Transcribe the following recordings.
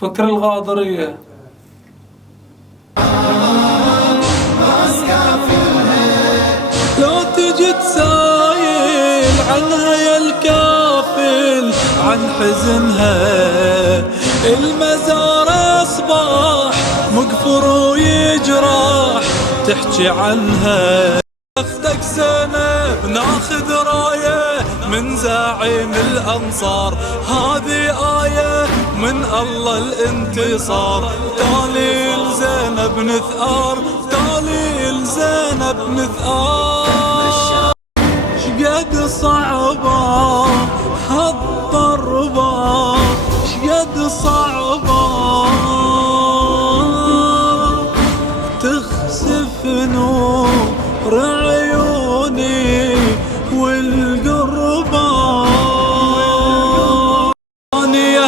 فكر الغاضرية. لو تجي تسايل عنها يا الكافل عن حزنها، المزار اصبح مقفر ويجرح تحكي عنها. اخذك سنة بناخذ راية من زعيم الأنصار، هذه آية من الله الانتصار. تالي لزينب نثار، تالي لزينب نثار. شقد صعبة هالضربة، شقد صعبة تخسف نور عيوني والقربة. ثانية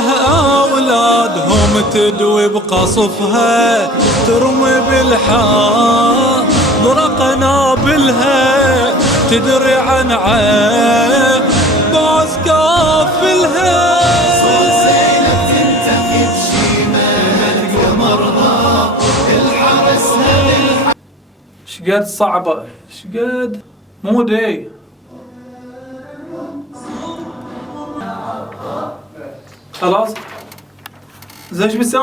أولادهم تدوي بقصفها، ترمي بالحار قنابلها، تدري عن عباس كافلها. شقد صعبة، شقد مو دي. خلاص زين ايش بتسوي؟